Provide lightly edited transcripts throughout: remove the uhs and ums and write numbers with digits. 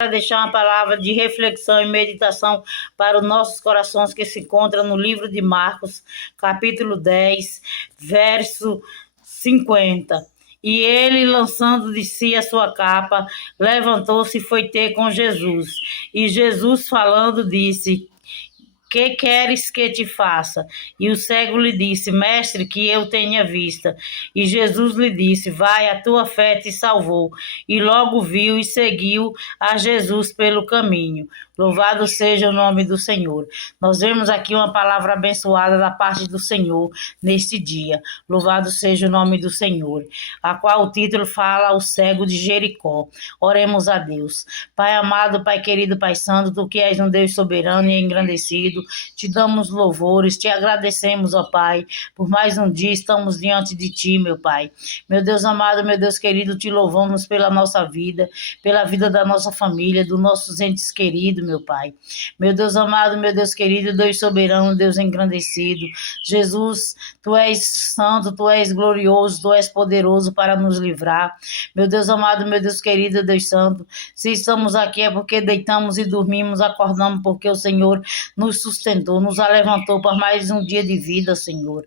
Para deixar uma palavra de reflexão e meditação para os nossos corações que se encontra no livro de Marcos, capítulo 10, verso 50. E ele, lançando de si a sua capa, levantou-se e foi ter com Jesus. E Jesus, falando, disse: que queres que te faça? E o cego lhe disse: Mestre, que eu tenha vista. E Jesus lhe disse: Vai, a tua fé te salvou. E logo viu e seguiu a Jesus pelo caminho. Louvado seja o nome do Senhor. Nós vemos aqui uma palavra abençoada da parte do Senhor neste dia. Louvado seja o nome do Senhor. A qual o título fala: O cego de Jericó. Oremos a Deus. Pai amado, Pai querido, Pai santo, tu que és um Deus soberano e engrandecido, te damos louvores, te agradecemos, ó Pai, por mais um dia estamos diante de ti, meu Pai. Meu Deus amado, meu Deus querido, te louvamos pela nossa vida, pela vida da nossa família, dos nossos entes queridos, meu Pai. Meu Deus amado, meu Deus querido, Deus soberano, Deus engrandecido. Jesus, tu és santo, tu és glorioso, tu és poderoso para nos livrar. Meu Deus amado, meu Deus querido, Deus santo, se estamos aqui é porque deitamos e dormimos, acordamos porque o Senhor nos sustentou, nos levantou para mais um dia de vida, Senhor.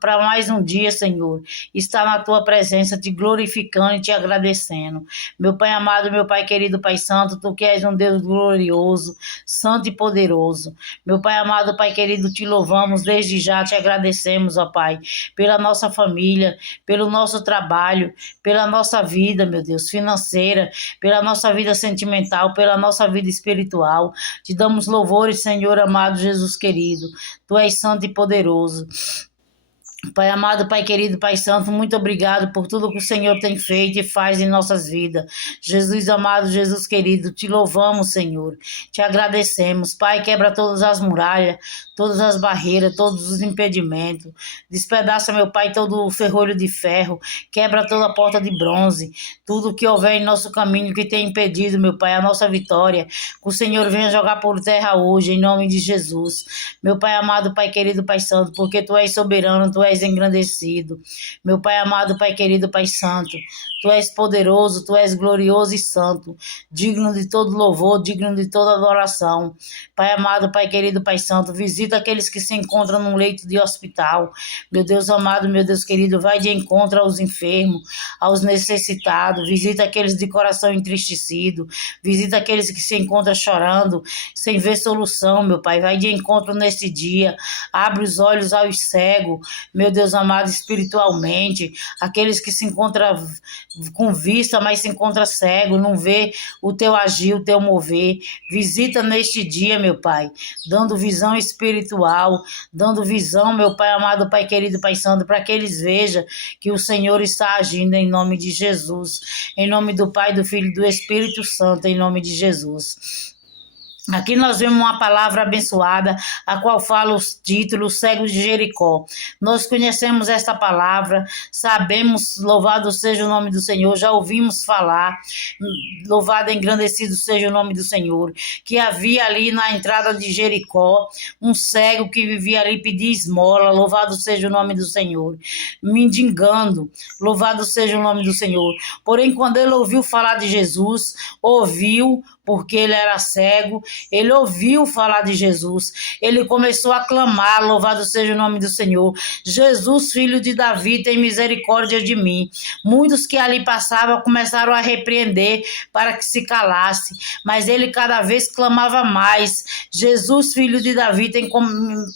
Para mais um dia, Senhor, estar na tua presença, te glorificando e te agradecendo. Meu Pai amado, meu Pai querido, Pai santo, tu que és um Deus glorioso, santo e poderoso. Meu Pai amado, Pai querido, te louvamos desde já, te agradecemos, ó Pai, pela nossa família, pelo nosso trabalho, pela nossa vida, meu Deus, financeira, pela nossa vida sentimental, pela nossa vida espiritual. Te damos louvores, Senhor amado Jesus querido. Tu és santo e poderoso. Pai amado, Pai querido, Pai santo, muito obrigado por tudo que o Senhor tem feito e faz em nossas vidas. Jesus amado, Jesus querido, te louvamos, Senhor, te agradecemos. Pai, quebra todas as muralhas, todas as barreiras, todos os impedimentos. Despedaça, meu Pai, todo o ferrolho de ferro, quebra toda a porta de bronze, tudo que houver em nosso caminho que tem impedido, meu Pai, a nossa vitória. Que o Senhor venha jogar por terra hoje, em nome de Jesus. Meu Pai amado, Pai querido, Pai santo, porque Tu és soberano, Tu és engrandecido. Meu Pai amado, Pai querido, Pai santo, Tu és poderoso, Tu és glorioso e santo, digno de todo louvor, digno de toda adoração. Pai amado, Pai querido, Pai santo, visita aqueles que se encontram num leito de hospital. Meu Deus amado, meu Deus querido, vai de encontro aos enfermos, aos necessitados, visita aqueles de coração entristecido, visita aqueles que se encontram chorando, sem ver solução, meu Pai, vai de encontro neste dia, abre os olhos aos cegos, meu Deus amado, espiritualmente, aqueles que se encontram com vista, mas se encontram cego, não vê o Teu agir, o Teu mover. Visita neste dia, meu Pai, dando visão espiritual, dando visão, meu Pai amado, Pai querido, Pai santo, para que eles vejam que o Senhor está agindo em nome de Jesus, em nome do Pai, do Filho e do Espírito Santo, em nome de Jesus. Aqui nós vemos uma palavra abençoada, a qual fala os títulos Cego de Jericó. Nós conhecemos esta palavra, sabemos, louvado seja o nome do Senhor, já ouvimos falar, louvado e engrandecido seja o nome do Senhor, que havia ali na entrada de Jericó um cego que vivia ali pedir esmola, louvado seja o nome do Senhor, mendigando, louvado seja o nome do Senhor. Porém, quando ele ouviu falar de Jesus, ouviu, porque ele era cego, ele ouviu falar de Jesus, ele começou a clamar, louvado seja o nome do Senhor, Jesus, filho de Davi, tem misericórdia de mim. Muitos que ali passavam começaram a repreender para que se calasse, mas ele cada vez clamava mais, Jesus, filho de Davi, tem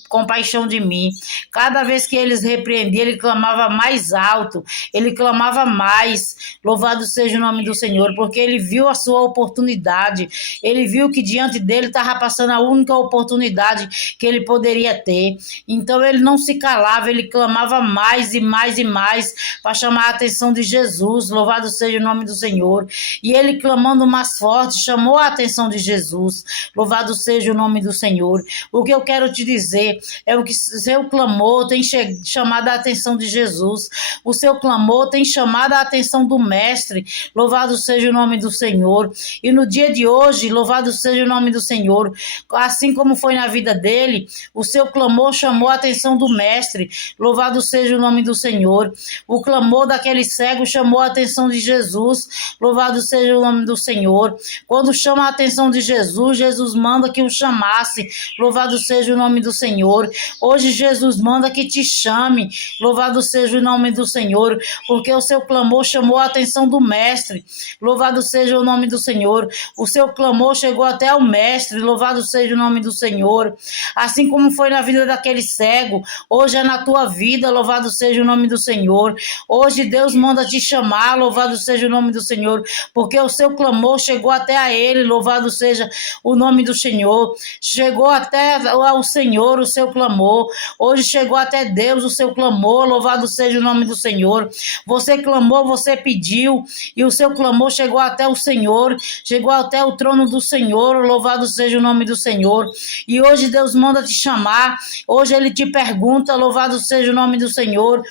compaixão de mim. Cada vez que eles repreendiam, ele clamava mais alto, ele clamava mais, louvado seja o nome do Senhor, porque ele viu a sua oportunidade, ele viu que diante dele estava passando a única oportunidade que ele poderia ter. Então ele não se calava, ele clamava mais e mais e mais para chamar a atenção de Jesus, louvado seja o nome do Senhor. E ele clamando mais forte, chamou a atenção de Jesus, louvado seja o nome do Senhor. O que eu quero te dizer é o que seu clamor tem chamado a atenção de Jesus, o seu clamor tem chamado a atenção do Mestre, louvado seja o nome do Senhor. E no dia de hoje, louvado seja o nome do do Senhor. Assim como foi na vida dele, o seu clamor chamou a atenção do mestre. Louvado seja o nome do Senhor. O clamor daquele cego chamou a atenção de Jesus. Louvado seja o nome do Senhor. Quando chama a atenção de Jesus, Jesus manda que o chamasse. Louvado seja o nome do Senhor. Hoje Jesus manda que te chame. Louvado seja o nome do Senhor, porque o seu clamor chamou a atenção do mestre. Louvado seja o nome do Senhor. O seu clamor chegou até o mestre. Louvado seja o nome do Senhor. Assim como foi na vida daquele cego, hoje é na tua vida. Louvado seja o nome do Senhor. Hoje Deus manda te chamar. Louvado seja o nome do Senhor, porque o seu clamor chegou até a ele. Louvado seja o nome do Senhor. Chegou até ao Senhor o seu clamor. Hoje chegou até Deus o seu clamor. Louvado seja o nome do Senhor. Você clamou, você pediu, e o seu clamor chegou até o Senhor, chegou até o trono do Senhor. Louvado seja o nome do Senhor. E hoje Deus manda te chamar. Hoje Ele te pergunta. Louvado seja o nome do Senhor.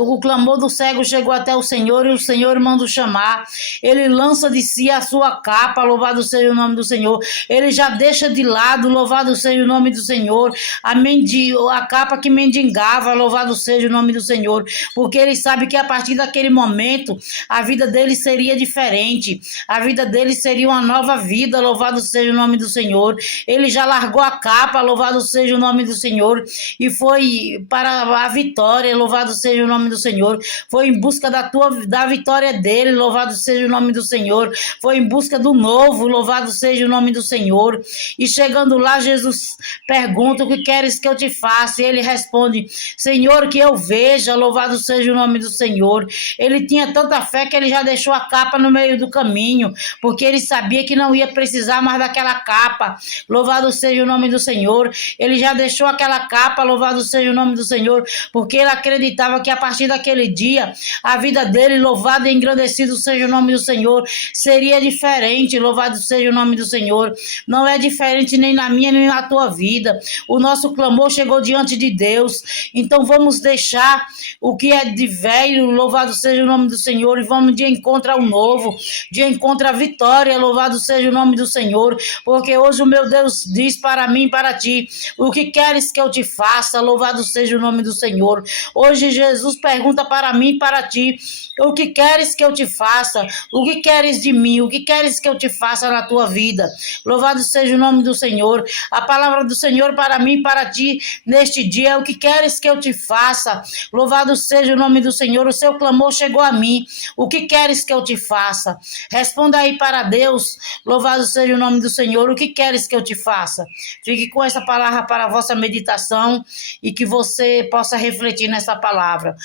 O clamor do cego chegou até o Senhor, e o Senhor manda chamar. Ele lança de si a sua capa. Louvado seja o nome do Senhor. Ele já deixa de lado. Louvado seja o nome do Senhor. A capa que mendigava. Louvado seja o nome do Senhor, porque ele sabe que a partir daquele momento a vida dele seria diferente. A vida dele seria uma nova vida. Louvado seja o nome do Senhor. Ele já largou a capa. Louvado seja o nome do Senhor, e foi para a vitória. Louvado seja o nome do Senhor. Foi em busca da vitória dele. Louvado seja o nome do Senhor. Foi em busca do novo. Louvado seja o nome do Senhor. E chegando lá, Jesus pergunta: o que queres que eu te faça? E ele responde: Senhor, que eu veja. Louvado seja o nome do Senhor. Ele tinha tanta fé que ele já deixou a capa no meio do caminho, porque ele sabia que não ia precisar mais daquela capa. Louvado seja o nome do Senhor. Ele já deixou aquela capa. Louvado seja o nome do Senhor, porque ele acreditava que a partir daquele dia a vida dele, louvado e engrandecido seja o nome do Senhor, seria diferente. Louvado seja o nome do Senhor. Não é diferente nem na minha nem na tua vida. O nosso clamor chegou diante de Deus. Então vamos deixar o que é de velho, louvado seja o nome do Senhor, e vamos de encontro ao novo, de encontro à vitória. Louvado seja o nome do Senhor, porque hoje o meu Deus diz para mim e para ti: o que queres que eu te faça? Louvado seja o nome do Senhor. Hoje Jesus pergunta para mim e para ti: o que queres que eu te faça? O que queres de mim? O que queres que eu te faça na tua vida? Louvado seja o nome do Senhor. A palavra do Senhor para mim e para ti neste dia é: o que queres que eu te faça? Louvado seja o nome do Senhor. O seu clamor chegou a mim. O que queres que eu te faça? Responda aí para Deus. Louvado seja o nome do Senhor. O que queres que eu te faça? Fique com essa palavra para a vossa meditação, e que você possa refletir nessa palavra.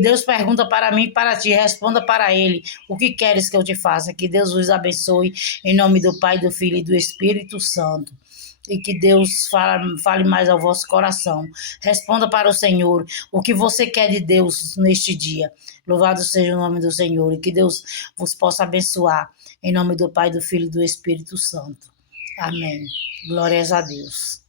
Deus pergunta para mim e para ti. Responda para ele: o que queres que eu te faça? Que Deus os abençoe, em nome do Pai, do Filho e do Espírito Santo. E que Deus fale mais ao vosso coração. Responda para o Senhor o que você quer de Deus neste dia. Louvado seja o nome do Senhor, e que Deus vos possa abençoar, em nome do Pai, do Filho e do Espírito Santo. Amém. Glórias a Deus.